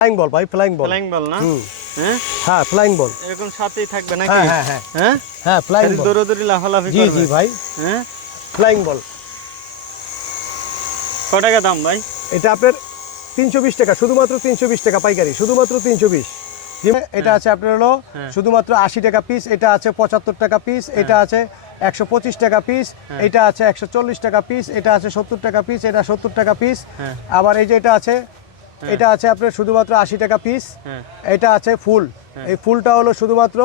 Flying বল ভাই flying বল। Flying বল না? হ্যাঁ? হ্যাঁ ফ্লাইং বল। এরকম সাথেই থাকবে নাকি? হ্যাঁ হ্যাঁ হ্যাঁ। হ্যাঁ? হ্যাঁ ফ্লাইং বল। দৌড়াদৌড়ি লাফালাফি জি জি ভাই। হ্যাঁ? Flying ball. ক টাকা দাম ভাই? এটা আপনার তিনশো বিশ টাকা শুধুমাত্র তিনশো বিশ টাকা পাইকারি শুধুমাত্র তিনশো বিশ। এটা আছে আপনার হলো হ্যাঁ। শুধুমাত্র আশি টাকা পিস এটা আছে পঁচাত্তর টাকা পিস এটা আছে একশো পঁচিশ টাকা পিস হ্যাঁ। এটা আছে একশো চল্লিশ টাকা পিস এটা আছে সত্তর টাকা পিস এটা সত্তর টাকা পিস হ্যাঁ। আবার এই যে এটা আছে এটা আছে আপনার শুধুমাত্র আশি টাকা পিস হ্যাঁ। এটা আছে ফুল। এই ফুলটা হলো শুধুমাত্র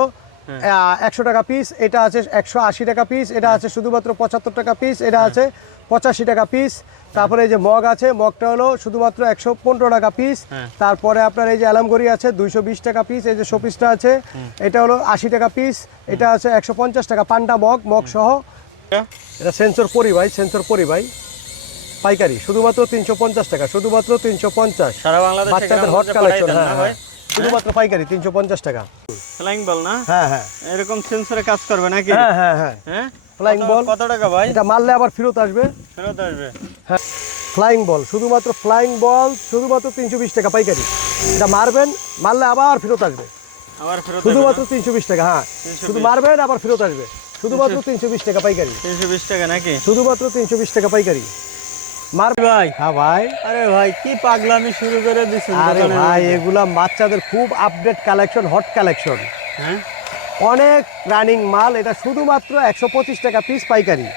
একশো টাকা পিস এটা আছে একশো আশি টাকা পিস এটা আছে শুধুমাত্র পঁচাত্তর টাকা পিস এটা আছে পঁচাশি টাকা পিস তারপরে এই যে মগ আছে মগটা হলো শুধুমাত্র একশো পনেরো টাকা পিস হ্যাঁ। তারপরে আপনার এই যে অ্যালামগড়ি আছে দুইশো বিশ টাকা পিস এই যে শোপিসটা আছে এটা হলো আশি টাকা পিস এটা আছে একশো পঞ্চাশ টাকা পান্ডা মগ মগ সহ। এটা? এটা সেন্সর পরি ভাই সেন্সর পরি ভাই পাইকারি শুধুমাত্র তিনশো পঞ্চাশ টাকা শুধুমাত্র তিনশো পঞ্চাশ। সারা বাংলাদেশে বাচ্চাদের হট কালেকশন হ্যাঁ হ্যাঁ। শুধুমাত্র পাইকারি তিনশো পঞ্চাশ টাকা। ফ্লাইং বল না? হ্যাঁ হ্যাঁ। এরকম সেন্সরে কাজ করবে নাকি? হ্যাঁ হ্যাঁ হ্যাঁ। হ্যাঁ? Flying কত- কত টাকা ভাই? এটা মারলে আবার ফেরত আসবে। ফেরত আসবে। হ্যাঁ ফ্লাইং বল শুধুমাত্র ফ্লাইং বল শুধুমাত্র তিনশো বিশ টাকা পাইকারি। এটা মারবেন মারলে আবার ফেরত আসবে। আবার ফেরত শুধুমাত্র তিনশো বিশ টাকা হ্যাঁ। শুধু মারবেন আবার ফেরত আসবে। শুধুমাত্র তিনশো বিশ টাকা পাইকারি। তিনশো বিশ টাকা নাকি? শুধুমাত্র তিনশো বিশ টাকা পাইকারি। মার ভাই। হ্যাঁ ভাই। আরে ভাই কি পাগলামি শুরু করে দিছেন আরে ভাই এগুলা বাচ্চাদের খুব আপডেট কালেকশন হট কালেকশন হ্যাঁ? অনেক রানিং মাল এটা শুধুমাত্র একশো পঁচিশ টাকা পিস পাইকারি।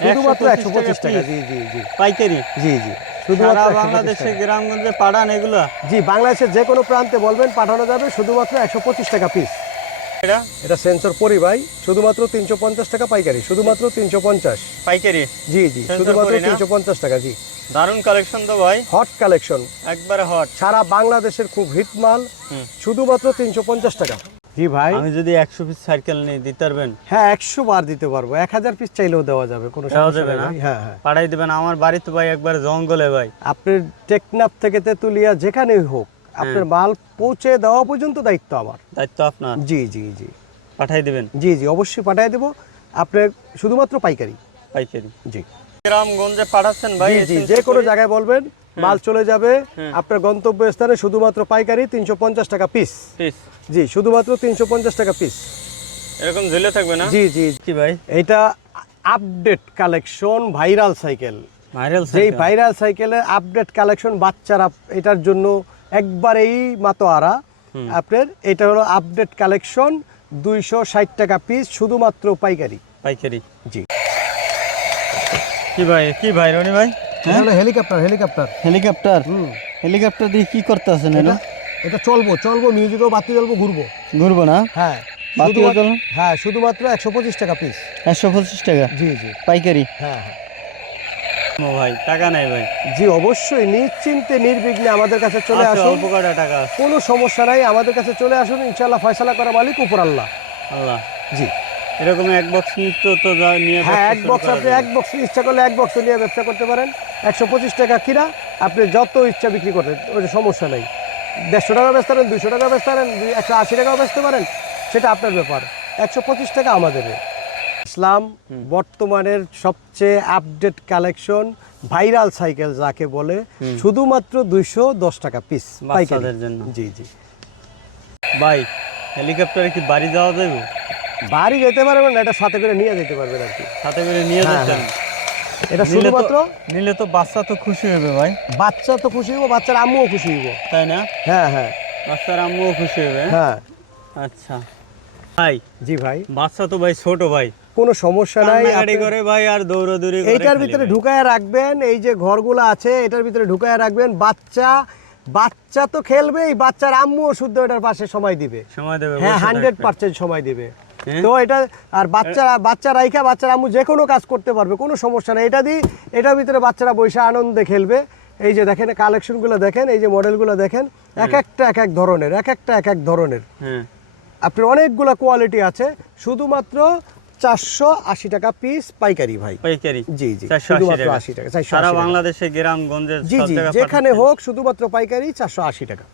শুধুমাত্র একশো পঁচিশ টাকা জি জি জি। পাইকারি? জি জি। সারা শুধুমাত্র 125 বাংলাদেশে গ্রামগঞ্জে পাঠান এগুলা? জি বাংলাদেশের যে কোনো প্রান্তে বলবেন পাঠানো যাবে শুধুমাত্র একশো পঁচিশ টাকা পিস এটা? এটা সেন্সর পরি ভাই শুধুমাত্র তিনশো পঞ্চাশ টাকা পাইকারি শুধুমাত্র তিনশো পঞ্চাশ। পাইকারি? জি জি শুধুমাত্র তিনশো পঞ্চাশ টাকা জি। দারুণ কালেকশন তো ভাই। হট কালেকশন একবারে হট সারা বাংলাদেশের খুব হিট মাল শুধুমাত্র তিনশো পঞ্চাশ টাকা। জি ভাই আমি যদি একশো পিস সাইকেল নিই দিতে পারবেন? হ্যাঁ একশো বার দিতে পারব। এক হাজার পিস চাইলেও দেওয়া যাবে কোনো দেওয়া সমস্যা যাবে না? হ্যাঁ হ্যাঁ। পাঠাই দিবেন। আমার বাড়ি তো ভাই একবার জঙ্গলে ভাই। আপনি টেকনাফ থেকে তেতুলিয়া যেখানেই হোক আপনার মাল পৌঁছে দেওয়া পর্যন্ত দায়িত্ব আমার। দায়িত্ব আপনার? জি জি জি। পাঠাই দিবেন? জি জি অবশ্যই পাঠিয়ে দেবো। আপনার শুধুমাত্র পাইকারি। পাইকারি। জি। গ্রামগঞ্জে পাঠাচ্ছেন ভাই জি এই যে কোনো জায়গায় বলবেন মাল চলে যাবে। হ্যাঁ। আপনার গন্তব্য স্থানে শুধুমাত্র পাইকারি তিনশো পঞ্চাশ টাকা পিস। জি শুধুমাত্র তিনশো পঞ্চাশ টাকা পিস এরকম ঝুলে থাকবে না? জি জি। কি ভাই? এটা update collection viral cycle viral যেই ভাইরাল সাইকেলের আপডেট কালেকশন বাচ্চারা এটার জন্য একবারেই মাতোয়ারা আপনার এটা হলো আপডেট কালেকশন দুইশো ষাট টাকা পিস শুধুমাত্র পাইকারি। পাইকারি। জি। কি ভাই কি ভাই রনি ভাই? হলো হেলিকপ্টার হেলিকপ্টার হেলিকপ্টার হেলিকপ্টার দিয়ে কি করতেছেন এটা এটা? চলবো চলবো মিউজিকও বাতি জ্বলবো ঘুরবো। ঘুরবো না? হ্যাঁ। শুধুমাত্র- হ্যাঁ শুধুমাত্র একশো পঁচিশ টাকা পিস একশো পঁচিশ টাকা? জি জি। পাইকারি? হ্যাঁ হ্যাঁ। ভাই। টাকা নাই ভাই। জি অবশ্যই। নিশ্চিন্তে নির্বিঘ্নে আমাদের কাছে চলে আসুন। অল্প কটা টাকা কোনো সমস্যা নাই। আমাদের কাছে চলে আসুন। ইনশাল্লাহ ফয়সালা করা মালিক উপর আল্লাহ। আল্লাহ। জি। এরকম এক বক্স নিত্য তো নিয়ে হ্যাঁ এক বক্স আপনি এক বক্স ইচ্ছা করলে এক বক্স নিয়ে ব্যবসা করতে পারেন। একশো পঁচিশ টাকা কিনা আপনি যত ইচ্ছা বিক্রি করতে ওই সমস্যা নেই। দেড়শো টাকা বেচতে পারেন দুশো টাকা বেচতে পারেন একশো আশি টাকাও বেচতে পারেন। সেটা আপনার ব্যাপার। একশো পঁচিশ টাকা আমাদের। ইসলাম বর্তমানের সবচেয়ে আপডেট কালেকশন ভাইরাল সাইকেল যাকে বলে শুধুমাত্র দুইশো দশ টাকা পিস বাচ্চাদের জন্য। জি জি। ভাই হেলিকপ্টারে কি বাড়ি যাওয়া যাবে? বাড়ি যেতে পারবেন না এটা সাথে করে নিয়ে যেতে পারবেন আর কি। সাথে করে নিয়ে হ্যাঁ, যেতেন? এটা শুধুমাত্র? নিলে তো বাচ্চা তো খুশি হবে ভাই। বাচ্চা তো খুশি হইব বাচ্চার আম্মুও খুশি হইব। তাই না? হ্যাঁ হ্যাঁ। বাচ্চার আম্মুও খুশি হবে। হ্যাঁ। আচ্ছা। ভাই জি ভাই। বাচ্চা তো ভাই ছোট ভাই। কোনো সমস্যা নাই করে ভাই আর দৌড়াদৌড়ি এইটার ভিতরে। ঢুকায় রাখবেন এই যে ঘরগুলো আছে এটার ভিতরে ঢুকায় রাখবেন। বাচ্চা বাচ্চা তো খেলবে এই বাচ্চার আম্মুও শুদ্ধ এটার পাশে সময় দিবে। সময় দেবে হ্যাঁ হান্ড্রেড পার্সেন্ট সময় দিবে। হ্যাঁ? তো এটা আর বাচ্চারা বাচ্চা রাইখা বাচ্চার আম্মু যে কোনো কাজ করতে পারবে কোনো সমস্যা নেই। এটা দিয়ে এটার ভিতরে বাচ্চারা বৈশা আনন্দে খেলবে। এই যে দেখেন কালেকশনগুলো দেখেন এই যে মডেলগুলো দেখেন এক একটা এক এক ধরনের এক একটা এক এক ধরনের। হ্যাঁ। আপনার অনেকগুলো কোয়ালিটি আছে শুধুমাত্র চারশো আশি টাকা পিস পাইকারি ভাই। পাইকারি? জি জি 480 শুধুমাত্র টাকা। আশি টাকা সারা বাংলাদেশে গ্রাম গঞ্জে জি জি যেখানে হোক শুধুমাত্র পাইকারি চারশো আশি টাকা।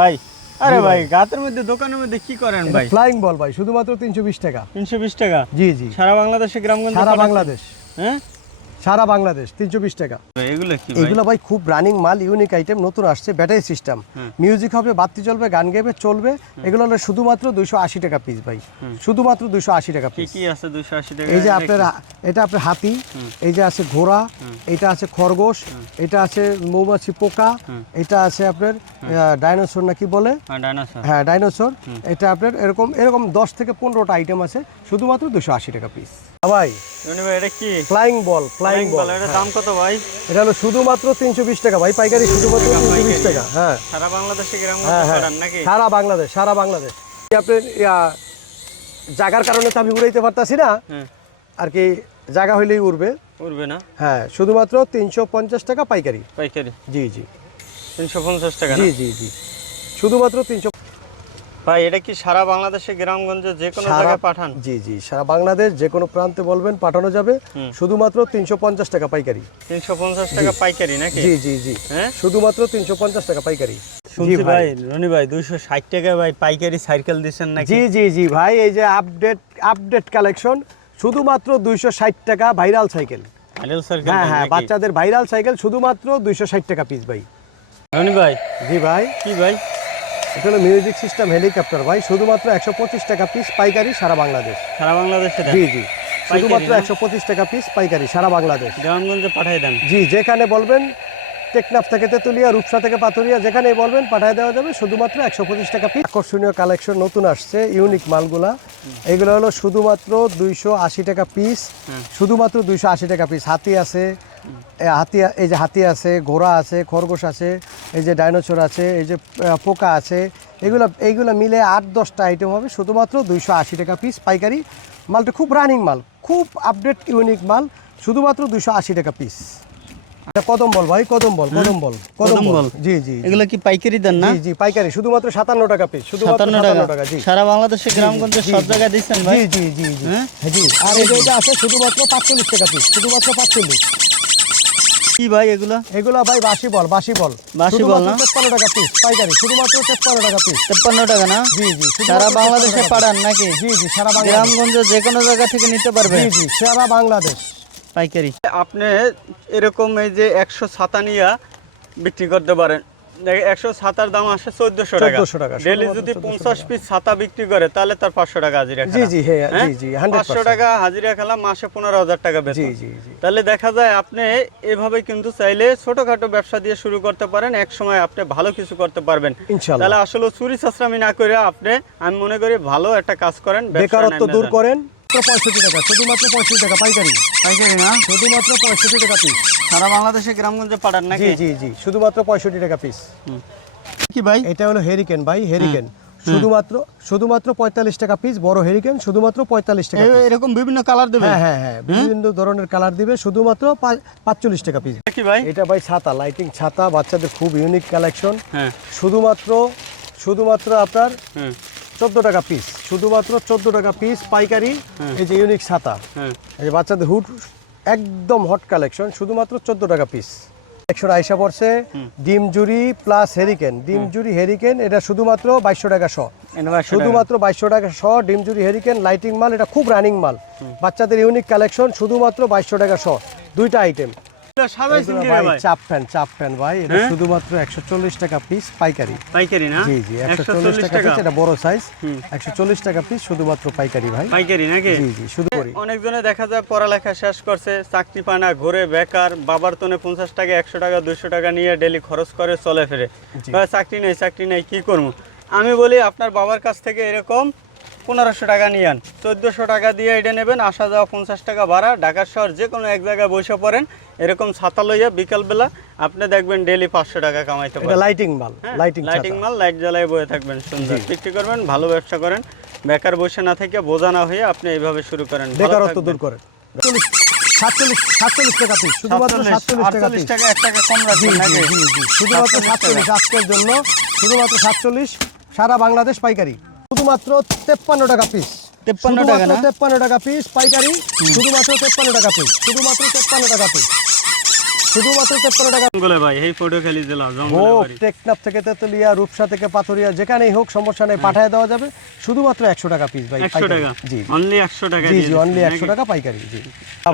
ভাই আরে ভাই গাতের মধ্যে দোকানের মধ্যে কি করেন ভাই? ফ্লাইং বল ভাই শুধুমাত্র তিনশো বিশ টাকা। তিনশো বিশ টাকা? জি জি। সারা বাংলাদেশে গ্রামগঞ্জ সারা বাংলাদেশ। হ্যাঁ? সারা বাংলাদেশ তিনশো বিশ টাকা। এগুলো ভাই? খুব রানিং মাল ইউনিক আইটেম নতুন আসছে ব্যাটারি সিস্টেম মিউজিক হবে বাতি চলবে গান গাইবে চলবে। এগুলো হলো শুধুমাত্র দুইশো আশি টাকা পিস ভাই। শুধুমাত্র দুইশো আশি টাকা পিস কি আছে দুশো আশি টাকা? এই যে আপনার এটা আপনার হাতি এই যে আছে ঘোড়া এটা আছে খরগোশ এটা আছে মৌমাছি পোকা এটা আছে আপনার ডাইনোসর নাকি বলে? ডাইনোসর হ্যাঁ ডাইনোসর এটা আপনার এরকম এরকম দশ থেকে পনেরোটা আইটেম আছে শুধুমাত্র দুশো আশি টাকা পিস ভাই। ভাই এটা কি? ফ্লাইং বল ফ্লাইং বল এটা দাম কত ভাই? এটা হলো শুধুমাত্র তিনশো বিশ টাকা ভাই পাইকারি শুধুমাত্র টাকা হ্যাঁ। সারা বাংলাদেশে গ্রাম হ্যাঁ হ্যাঁ। নাকি? সারা বাংলাদেশ সারা বাংলাদেশ। ইয়া, জাগার কারণে তো আমি উড়াইতে পারতাছি না। হ্যাঁ। আর কি জায়গা হইলেই উড়বে। উঠবে না? হ্যাঁ শুধুমাত্র তিনশো পঞ্চাশ টাকা পাইকারি। পাইকারি? জি জি। তিনশো পঞ্চাশ টাকা জি জি জি। শুধুমাত্র তিনশো ভাই এটা কি সারা বাংলাদেশে গ্রামগঞ্জে যে কোনো জায়গায় পাঠান? জি জি সারা বাংলাদেশ যে কোনো প্রান্তে বলবেন পাঠানো যাবে। শুধুমাত্র তিনশো পঞ্চাশ টাকা পাইকারি। তিনশো পঞ্চাশ টাকা পাইকারি নাকি? জি জি জি। হ্যাঁ? শুধুমাত্র তিনশো পঞ্চাশ টাকা পাইকারি। শুনছি ভাই। রনি ভাই দুইশো ষাট টাকা ভাই পাইকারি সাইকেল দিচ্ছেন নাকি? জি জি জি ভাই এই যে আপডেট আপডেট কালেকশন শুধুমাত্র দুইশো ষাট টাকা ভাইরাল সাইকেল। আলিল সাইকেল হ্যাঁ হ্যাঁ বাচ্চাদের ভাইরাল সাইকেল শুধুমাত্র দুইশো ষাট টাকা পিস ভাই। রনি ভাই জি ভাই। কি ভাই? এটা হলো মিউজিক সিস্টেম হেলিকপ্টার ভাই। শুধুমাত্র একশো পঁচিশ টাকা পিস পাইকারি সারা বাংলাদেশ। সারা বাংলাদেশে জি জি। শুধুমাত্র একশো পঁচিশ টাকা পিস পাইকারি সারা বাংলাদেশ। গ্রামগঞ্জে পাঠাই দেন? জি যেখানে বলবেন টেকনাফ থেকে তেতুলিয়া রূপসা থেকে পাথুরিয়া যেখানেই বলবেন পাঠিয়ে দেওয়া যাবে। শুধুমাত্র একশো পঁচিশ টাকা পিস আকর্ষণীয় কালেকশন নতুন আসছে ইউনিক মালগুলা। এগুলো হলো শুধুমাত্র দুইশো আশি টাকা পিস শুধুমাত্র দুইশো আশি টাকা পিস হাতি আছে হাতি এই যে হাতি আছে ঘোড়া আছে খরগোশ আছে এই যে ডাইনোসর আছে এই যে পোকা আছে এগুলো এইগুলো মিলে আট দশটা আইটেম হবে শুধুমাত্র দুইশো আশি টাকা পিস পাইকারি। মালটা খুব রানিং মাল খুব আপডেট ইউনিক মাল শুধুমাত্র দুইশো আশি টাকা পিস কদম বল ভাই কদম বল কদম বল কদম বল। জি জি। এগুলো কি পাইকারি দেন না? জি জি পাইকারি শুধুমাত্র সাতান্ন টাকা পিস শুধুমাত্র সাতান্ন টাকা। জি। সারা বাংলাদেশে গ্রামগঞ্জে সব জায়গায় দিচ্ছেন ভাই? জি জি জি জি। হ্যাঁ? আর এই যে এটা আছে শুধুমাত্র পাঁচচল্লিশ টাকা পিস শুধুমাত্র পাঁচচল্লিশ। কি ভাই এগুলো? এগুলা ভাই বাসি বল বাসি বল। বাসি বল না? তেপ্পান্ন টাকা পিস পাইকারি শুধুমাত্র তেপ্পান্ন টাকা পিস তেপ্পান্ন টাকা না? জি জি সারা বাংলাদেশে পাড়ান নাকি? জি জি সারা বাংলাদেশ। গ্রামগঞ্জে যে কোনো জায়গা থেকে নিতে পারবে। জি জি সারা বাংলাদেশ। পাইকারি। আপনি এরকম এই যে একশো ছাতা নিয়া বিক্রি করতে পারেন। একশো ছাতার দাম আসে চোদ্দশো টাকা। টাকা, ডেলি যদি পঞ্চাশ পিস ছাতা বিক্রি করে তাহলে তার পাঁচশো টাকা হাজিরা জি জি? জি জি পাঁচশো টাকা হাজিরা খেলা মাসে পনেরো হাজার টাকা বেতন। জি জি তাহলে দেখা যায় আপনি এভাবে কিন্তু চাইলে ছোটখাটো ব্যবসা দিয়ে শুরু করতে পারেন এক সময় আপনি ভালো কিছু করতে পারবেন। তাহলে আসলে চুরি চাষরামি না করে আপনি আমি মনে করি ভালো একটা কাজ করেন বেকারত্ব দূর করেন পঁয়ষট্টি টাকা শুধুমাত্র পঁয়ষট্টি টাকা পাইকারি। পাইকারি না? শুধুমাত্র পঁয়ষট্টি টাকা পিস সারা বাংলাদেশে গ্রামগঞ্জে পাঠান নাকি? জি জি জি। শুধুমাত্র পঁয়ষট্টি টাকা পিস কি ভাই? এটা হলো হেরিকেন ভাই হেরিকেন শুধুমাত্র শুধুমাত্র পঁয়তাল্লিশ টাকা পিস বড় হেরিকেন শুধুমাত্র পঁয়তাল্লিশ টাকা এরকম বিভিন্ন কালার দেবে? হ্যাঁ হ্যাঁ হ্যাঁ। বিভিন্ন ধরনের কালার দিবে শুধুমাত্র পাঁচচল্লিশ টাকা পিস কি ভাই? এটা ভাই ছাতা লাইটিং ছাতা বাচ্চাদের খুব ইউনিক কালেকশন হ্যাঁ। শুধুমাত্র শুধুমাত্র আপনার চোদ্দ টাকা পিস শুধুমাত্র চোদ্দ টাকা পিস পাইকারি এই যে ইউনিক ছাতা। হ্যাঁ। এই যে বাচ্চাদের হুড একদম হট কালেকশন শুধুমাত্র চোদ্দ টাকা পিস একশো আইসা পড়ছে ডিম জুরি প্লাস হেরিকেন ডিম জুরি হেরিকেন এটা শুধুমাত্র বাইশশো টাকা শ। শুধুমাত্র শুধুমাত্র বাইশশো টাকা শ ডিম জুরি হেরিকেন লাইটিং মাল এটা খুব রানিং মাল। বাচ্চাদের ইউনিক কালেকশন শুধুমাত্র বাইশশো টাকা শ। দুইটা আইটেম সাজাইছেন কি রে ভাই ভাই? চাপ ফ্যান চাপ ফ্যান ভাই। এটা? শুধুমাত্র একশো চল্লিশ টাকা পিস পাইকারি। পাইকারি না? জি জি একশো চল্লিশ টাকা পিস এটা বড় সাইজ একশো চল্লিশ টাকা পিস শুধুমাত্র পাইকারি ভাই। পাইকারি নাকি? জি জি শুধু অনেকজনে দেখা যায় পড়ালেখা শেষ করছে চাকরি পায় না ঘুরে বেকার বাবার তনে পঞ্চাশ টাকা একশো টাকা দুশো টাকা নিয়ে ডেলি খরচ করে চলে ফেরে। চাকরি নেই চাকরি নেই কি করব? আমি বলি আপনার বাবার কাছ থেকে এরকম পনেরোশো টাকা নিয়ে আন। চোদ্দোশো টাকা দিয়ে এটা নেবেন আসা যাওয়া পঞ্চাশ টাকা ভাড়া। ঢাকার শহর যে কোনো এক জায়গায় বসে পড়েন এরকম ছাতা লইয়া বিকালবেলা আপনি দেখবেন ডেলি পাঁচশো টাকা কামাইতে পারেন লাইটিং মাল হ্যাঁ, লাইটিং লাইটিং মাল লাইট জ্বালায় বয়ে থাকবেন সুন্দর। বিক্রি করবেন ভালো ব্যবসা করেন। বেকার বসে না থেকে বোঝা না হয়ে আপনি এইভাবে শুরু করেন। বেকারত্ব দূর করে সাতচল্লিশ সাতচল্লিশ টাকা পিস শুধুমাত্র সাতচল্লিশ টাকা 48 পিস টাকা এক টাকা কম রাখবেন শুধুমাত্র সাতচল্লিশ আজকের জন্য শুধুমাত্র সাতচল্লিশ সারা বাংলাদেশ পাইকারি। শুধুমাত্র তেপ্পান্ন টাকা পিস 53 টাকা তেপ্পান্ন টাকা পিস পাইকারি শুধুমাত্র তেপ্পান্ন টাকা পিস শুধুমাত্র তেপ্পান্ন টাকা পিস শুধুমাত্র তেপ্পান্ন টাকা। বলে ভাই এই ফটো খালি দিলাম হোক টেকনাফ থেকে তেতুলিয়া রূপসা থেকে পাথরিয়া যেখানেই হোক সমস্যা নেই পাঠায় দেওয়া যাবে। শুধুমাত্র একশো টাকা পিস ভাই একশো টাকা? জি। অনলি একশো টাকা জি জি অনলি একশো টাকা পাইকারি জি।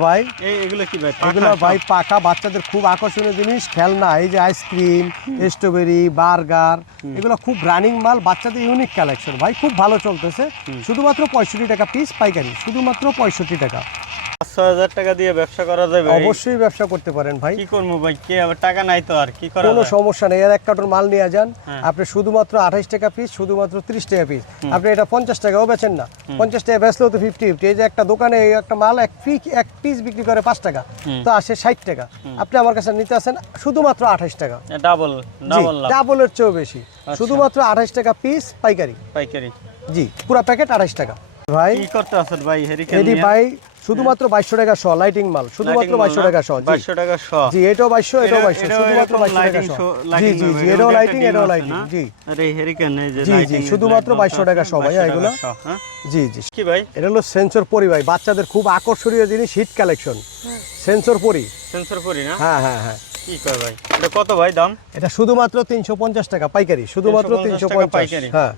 ভাই এগুলো কি ভাই এগুলো ভাই পাকা বাচ্চাদের খুব আকর্ষণীয় জিনিস খেলনা এই যে আইসক্রিম স্ট্রবেরি বার্গার এগুলো খুব রানিং মাল বাচ্চাদের ইউনিক কালেকশন ভাই খুব ভালো চলতেছে। শুধুমাত্র পঁয়ষট্টি টাকা পিস পাইকারি শুধুমাত্র পঁয়ষট্টি টাকা। পাঁচ ছয় হাজার টাকা দিয়ে ব্যবসা করা যাবে? অবশ্যই ব্যবসা করতে পারেন ভাই। কি করব ভাই? কে আবার টাকা নাই তো আর কি করা কোনো সমস্যা নেই এর এক কার্টন মাল নিয়ে যান। হ্যাঁ। আপনি শুধুমাত্র আঠাইশ টাকা পিস শুধুমাত্র তিরিশ টাকা পিস আপনি এটা পঞ্চাশ টাকাও বেচেন না। পঞ্চাশ টাকা বেচলেও তো ফিফটি ফিফটি এই যে একটা দোকানে একটা মাল এক পিস এক পিস বিক্রি করে পাঁচ টাকা তো আসে ষাট টাকা। আপনি আমার কাছে নিতে আসেন শুধুমাত্র আঠাইশ টাকা। এ ডাবল ডাবল ডাবলের চেয়েও বেশি। শুধুমাত্র আঠাইশ টাকা পিস পাইকারি। পাইকারি। জি পুরো প্যাকেট আঠাইশ টাকা। ভাই কি করতে আছেন ভাই? হেরিকেন ভাই শুধুমাত্র বাইশশো টাকা শ লাইটিং মাল শুধুমাত্র বাইশশো টাকা শ জি। বাইশশো টাকা শ। জি এটাও বাইশশো এটাও এটা- বাইশশো এটাও শুধুমাত্র এরকম বাইশশো টাকা lighting শ। জি জি জি এটাও লাইটিং এটাও লাইটিং জি। আরে হেরিকেন এই যে জি, জি, শুধুমাত্র light 2200 টাকা ভাইয়া 2200 এগুলো। হ্যাঁ? জি জি। কি ভাই? এটা হলো সেন্সর পরি ভাই। বাচ্চাদের খুব আকর্ষণীয় জিনিস হিট কালেকশন সেন্সর পরি। সেন্সর করি না? হ্যাঁ হ্যাঁ হ্যাঁ। কি কয় ভাই? এটা কত ভাই দাম? এটা শুধুমাত্র তিনশো পঞ্চাশ টাকা পাইকারি শুধুমাত্র 350 তিনশো টাকা পাইকারি। হ্যাঁ।